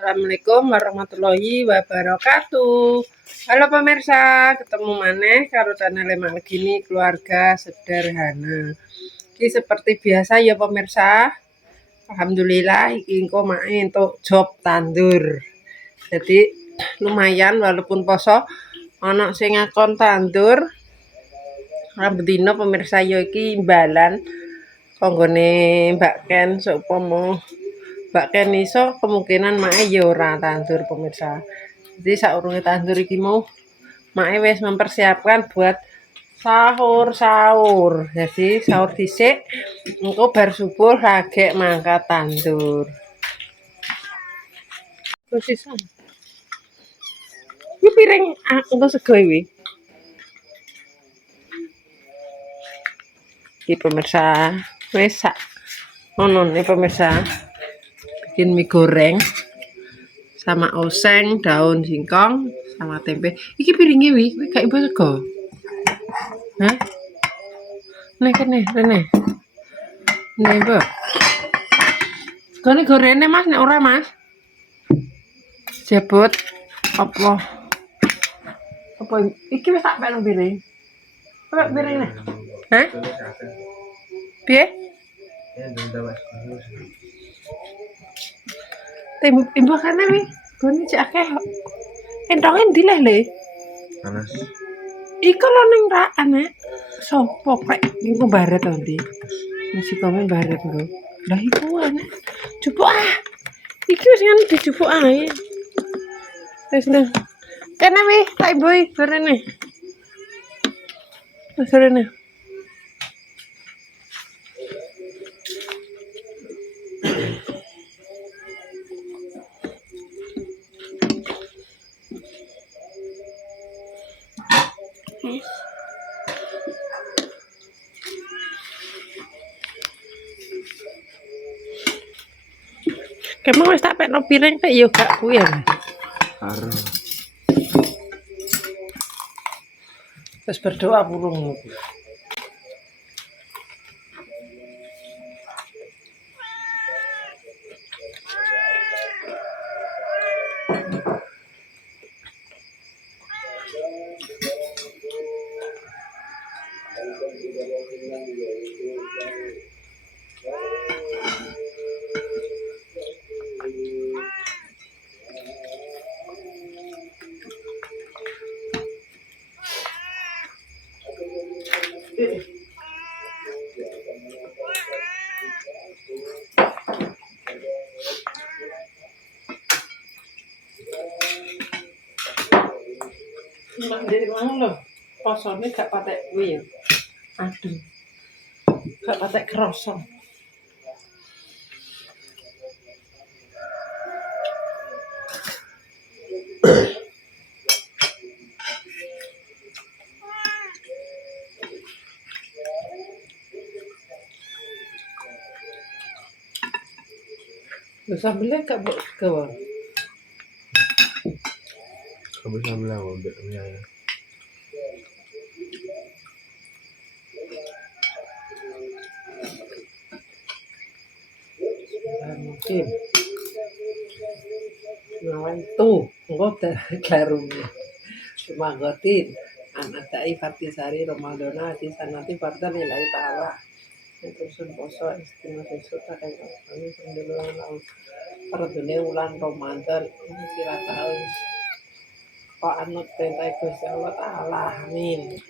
Assalamualaikum warahmatullahi wabarakatuh. Halo pemirsa, ketemu maneh karo channel Malgini Keluarga Sederhana. Iki seperti biasa ya pemirsa. Alhamdulillah iki engko mae entuk job tandur. Jadi lumayan walaupun poso ana sing ngakon tandur. Rambut dino pemirsa ya iki imbalan konggone Mbak Ken seumpama Mbak Ken iso kemungkinan mae ya ora tandur pemirsa. Jadi saurunge tandur iki mau mae wis mempersiapkan buat sahur. Jadi sahur dhisik engko bar subuh lagek mangkat tandur. Prosisan. Iki piring engko sego iki. Iki pemirsa wis sak ngono nih pemirsa. Bikin mie goreng sama oseng, daun singkong, sama tempe. Iki piringnya wi, gak ibu sego. Hah? Nih kene, rene. Nih ibu. Segone gorene mas, nek ora mas. Jebut apa? Apa iki wis tak pekno piring. Kok piring nih? Hah? Piye? Ibu kana wi, gone cek akeh. Entonge ndi le? Panas. Iku lho ning rakane. Sopo prek iku baret to ndi? Nasi komen baret lho. Lah iku ana. Jupuk Iki wis kan dijupuk ae. Wis nang. Kene wi, tak ibu gorene. Gorene. Kemang wis tak pekno piring pek yo gak kuwi ya. Karo. Terus berdoa burung. Mak ndek ngono lho. Rasane gak patek kuwi ya. Aduh. Gak patek krasa. Sambelnya gak mbok gawa. Kamu sambil ngombe ya. Mungkin. Ngawan tuh, engko garune. Cuma gotin. Anak dai Fatisari Ramadana di sanati fardan lillahi ta'ala. Terus poso istimewa besok tak kami sendiri perdune wulan Ramadan kira tahun kok anut perintah Gusti Allah taala amin.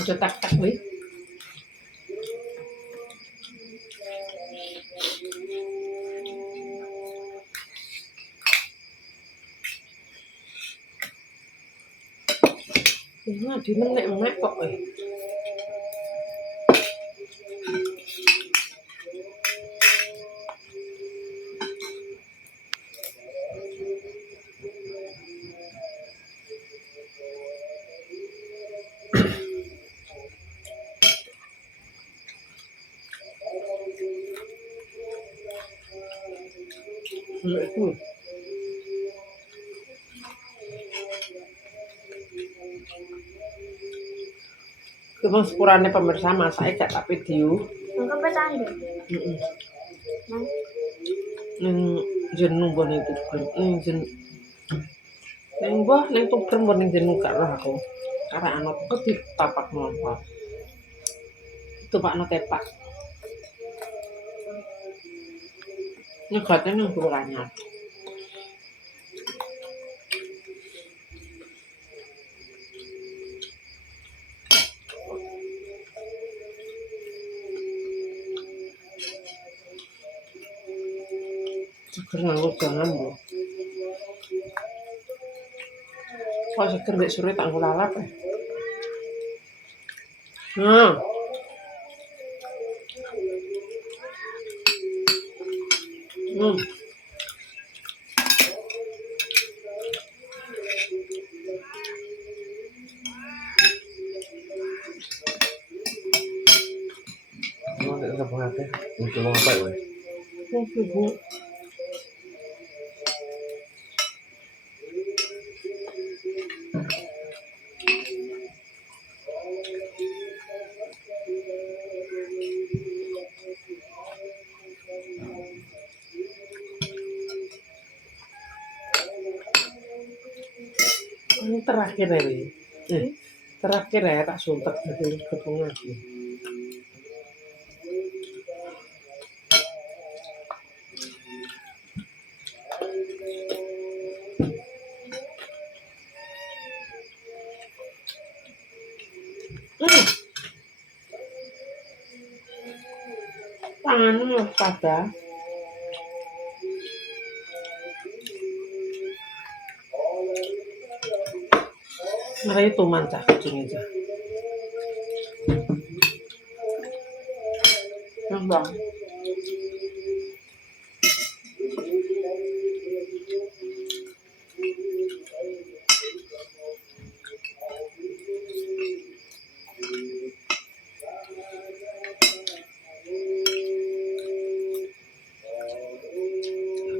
Aja tak kuwi. Ini dimenek-menek kok. Itu. Cuma sepurane pemirsa masake gak tak video. Engko petang deh. Heeh. Nang Ning jeneng bone tuker. Ning mbah ning tuker ning jeneng gak roh aku. Karena anak kok ditapak napa. Itu Pak tepak. Nyegatnya nang kelurahan. Seger nganggo jangan lho. Kok seger nek sore tak nggo lalap ya. Nah. Hmm. Mau nek sapa ngate? Untuk mau apa ya? Bu. Ini terakhir ya, Wi. Terakhir ya tak suntek dari gedung lagi. Tangannya pada. Ngeri itu mancah kucing aja. Bang.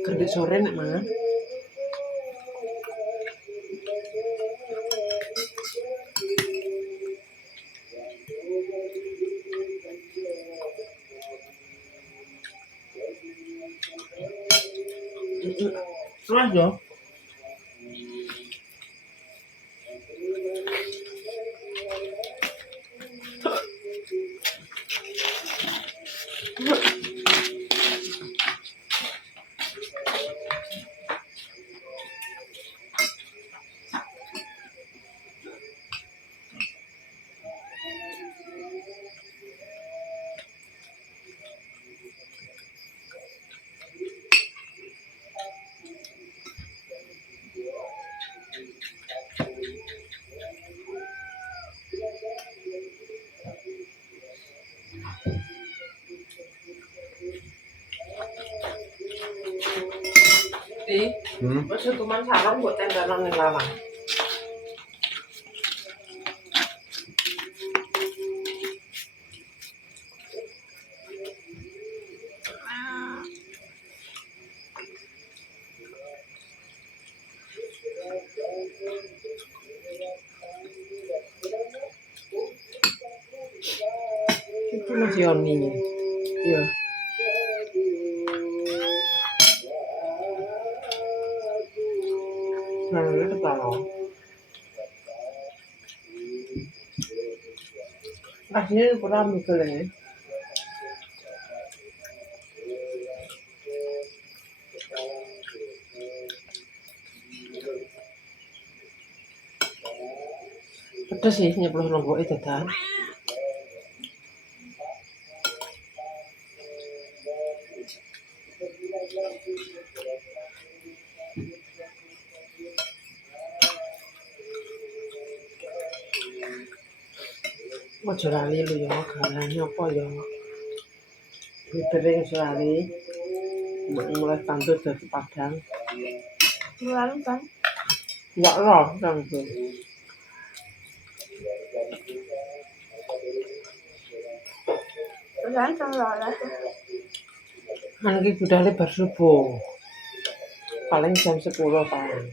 Kerja sore nek mana? Mas yo. Wis tuman sarung mbok tenderan ning lawang. Itu Mas Yoni. Iya. Nah, itu kalau. Aslinya kurang mikir ya. Pedes sih nyeploh lombok itu kan. Ojo lali lu ya, garane apa ya? Bibering selali. Mulai tandur dari Padang. lalu kan Enggak roh tandur. kan sama lalat. Kan iki budale bar subuh. Paling jam 10 paling.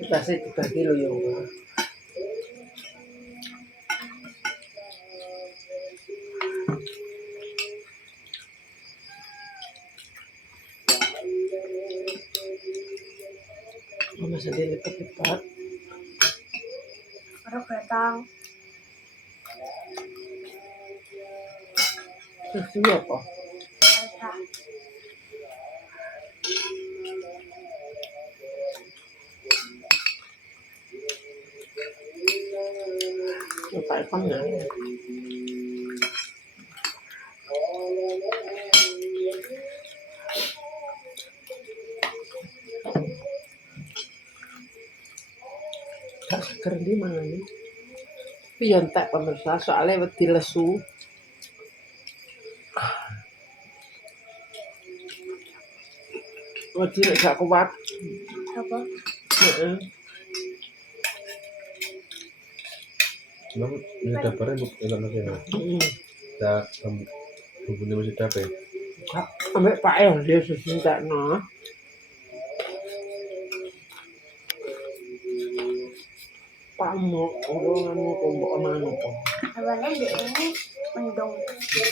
Dikasih dibagi lo ya. Mama sedih lipat-lipat. Baru datang. Terus ini apa? Ada. Lupa ikonnya. Gak seger di mana nih? Tapi ya entek pemirsa, soalnya wedi lesu. Wedi nek gak kuat. Apa? Heeh. Emang ini dapurnya bukan lagi ya? Dah, bumbunya masih dapet. Gak ambek Pak ya dia sesentakno. Pak mau ngono kok ana apa? Awalnya dia ini mendung.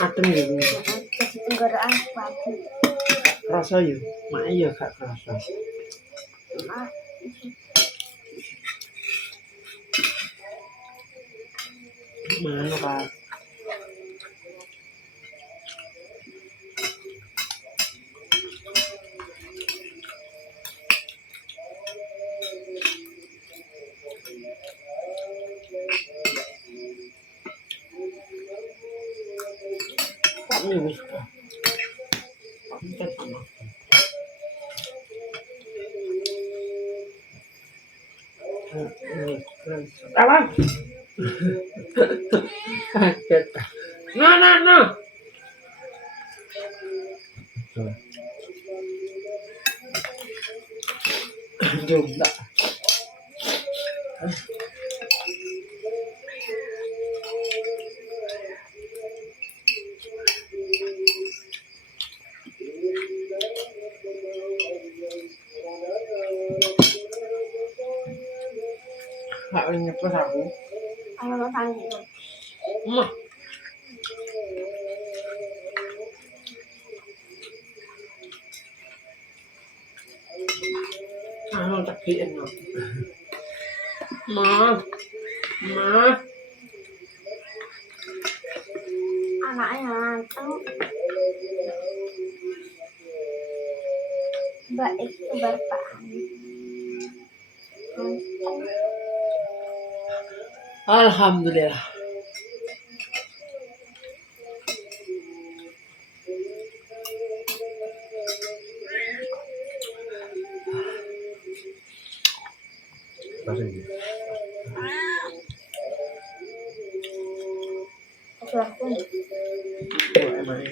Adem gitu. Jadi tenggorokan pagi. Rasa ya, mak ya gak kerasa. Ah, Mana Pak? Pak ini wis. Pak ini sama. Awan. Kaget. No. Tuh. Juga. Gak nyepes aku. kalau tadi Mah. Tak enak. Ma. anaknya ganteng. Mbak itu berpaan. Ganteng. Alhamdulillah. Pasang gitu. Aku Emang.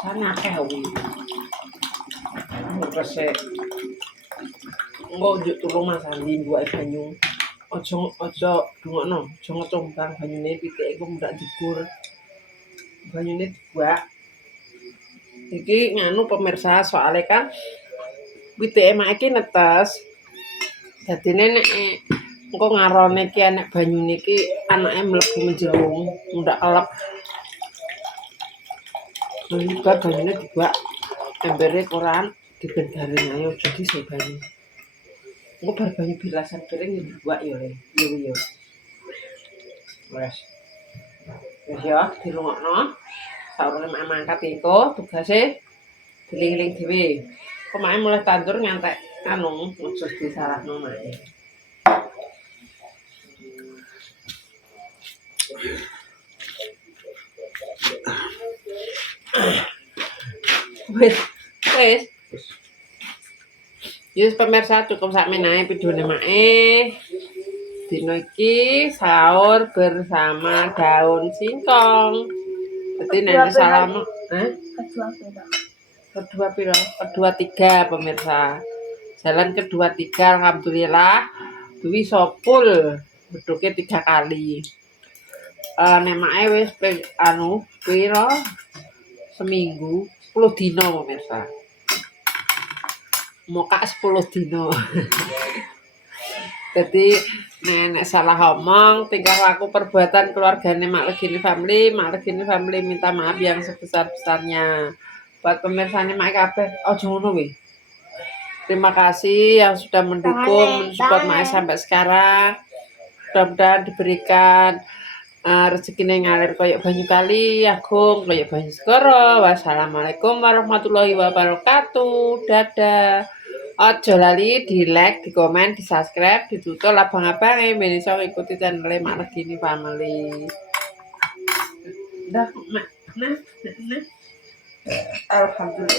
Sana kewi. Resep. Engko njuk turu Mas Andi buat banyu. Ojo dungokno, ojo ngecombang banyune pitike iku ndak digur. Banyune dibuak. Iki nganu pemirsa soalnya kan pitike mak iki netes. Dadine nek engko ngarone iki enek banyune iki anake mlebu menjlung, ndak kelep. Juga banyune dibuak embere koran dibendarin ayo jadi saya banyu. Engko bar banyu bilasan piring ya dibuak ya le. Yo. Wes. Wes ya dirungokno. Saurune mak mangkat iku tugase diling-iling dhewe. Pemain mulai tandur ngantek anu aja disalahno mae. Wes. Yus pemirsa cukup sakmenae videone mae. Dino iki sahur bersama daun singkong. Jadi nanti salam, kedua beda. kedua 3 pemirsa. Jalan kedua 3 alhamdulillah duwi sopul bedhuke 3 kali. Nek mae wis pira seminggu 10 dina pemirsa. Mokak 10 dina. Jadi nek salah omong, tingkah laku perbuatan keluarganya Mak Legini Family minta maaf yang sebesar-besarnya. Buat pemirsa Mak kabeh, ojo ngono weh. Terima kasih yang sudah mendukung, mensupport Mak sampai sekarang. Mudah-mudahan diberikan rezeki ngalir koyok banyu kali, agung koyok banyu segoro. Wassalamualaikum warahmatullahi wabarakatuh. Dadah. Ojo lali di like, di komen, di subscribe, ditutul abang-abang ben iso ngikuti channel Mak Legini Family. Dah, nah. Alhamdulillah.